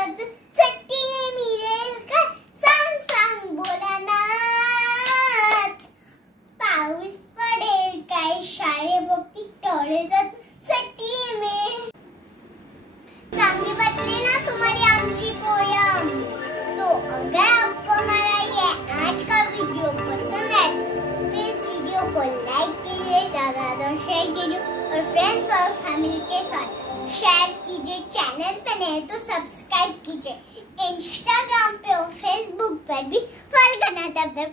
टोळेसच चट्टीने मिळेल का सांग सांग बोलानात. पाऊस पडेल काय शाळेभोवती टोळेसच चट्टीने मिळेल. चांगली वाटली ना तुम्हारी आमची पोयम? तो अगर आपको हमारा ये आज का वीडियो पसंद है प्लीज वीडियो को लाइक कीजिए, ज्यादा शेयर कीजिए और फ्रेंड्स और फैमिली के साथ शेयर कीजिए. चैनल पे नए तो सब्सक्राइब कीजिए. इंस्टाग्राम पे और फेसबुक पर भी फॉलो करना. तब तक